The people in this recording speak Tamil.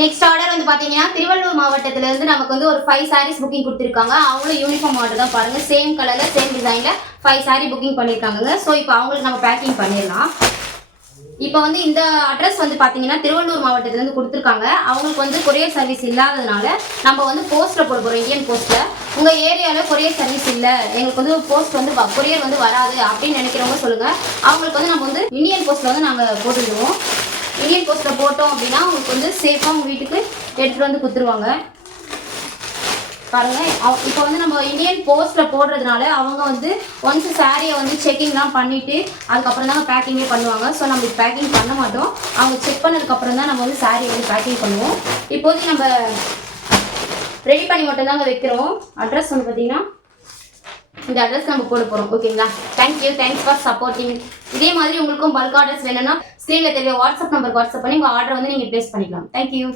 நெக்ஸ்ட் ஆர்டர் வந்து பாத்தீங்கன்னா திருவள்ளூர் மாவட்டத்துல இருந்து நமக்கு வந்து ஒரு 5 sarees புக்கிங் கொடுத்துருக்காங்க. அவங்களும் யூனிஃபார்ம் ஆர்டர் தான் பாருங்க. சேம் கலர்ல சேம் டிசைன்ல 5 saree புக்கிங் பண்ணிருக்காங்க. ஸோ இப்போ அவங்களுக்கு நம்ம பேக்கிங் பண்ணிடலாம். இப்போ வந்து இந்த அட்ரஸ் வந்து பாத்தீங்கன்னா திருவள்ளூர் மாவட்டத்துல இருந்து கொடுத்துருக்காங்க. அவங்களுக்கு வந்து கொரியர் சர்வீஸ் இல்லாததுனால நம்ம வந்து போஸ்ட்ல போட போறோம். இந்தியன் போஸ்ட்ல உங்க ஏரியால கொரியர் சர்வீஸ் இல்ல, எங்களுக்கு வந்து போஸ்ட் வந்து கொரியர் வந்து வராது அப்படின்னு நினைக்கிறவங்க சொல்லுங்க. அவங்களுக்கு வந்து நம்ம வந்து இந்தியன் போஸ்ட்ல வந்து நாங்க போட்டுடுவோம். இந்தியன் போஸ்ட்ல போட்டோம் அப்படின்னா உங்களுக்கு வந்து சேஃபா உங்க வீட்டுக்கு எடுத்துட்டு வந்து கொடுத்துருவாங்க. பாருங்க, இப்போ வந்து நம்ம இந்தியன் போஸ்ட்ல போடுறதுனால அவங்க வந்து ஒன்ஸ் சாரியை வந்து செக்கிங்லாம் பண்ணிட்டு அதுக்கப்புறம் தான் பேக்கிங்கே பண்ணுவாங்க. ஸோ நம்ம பேக்கிங் பண்ண மாட்டோம். அவங்க செக் பண்ணதுக்கப்புறம் தான் நம்ம வந்து சாரியை வந்து பேக்கிங் பண்ணுவோம். இப்போதைக்கு நம்ம ரெடி பண்ணி மட்டும் தாங்க வைக்கிறோம். அட்ரஸ் வந்து பார்த்தீங்கன்னா இந்த அட்ரஸ் நம்ம போட போகிறோம். ஓகேங்களா? Thank you, thanks for supporting. இதே மாதிரி உங்களுக்கும் பல்க் ஆர்டர்ஸ் வேணும்னா ஸ்க்ரீனில் தெரிய வாட்ஸ்அப் நம்பருக்கு வாட்ஸ்அப் பண்ணி உங்கள் ஆர்டர் வந்து நீங்கள் ப்ளேஸ் பண்ணிக்கலாம். தேங்க்யூ.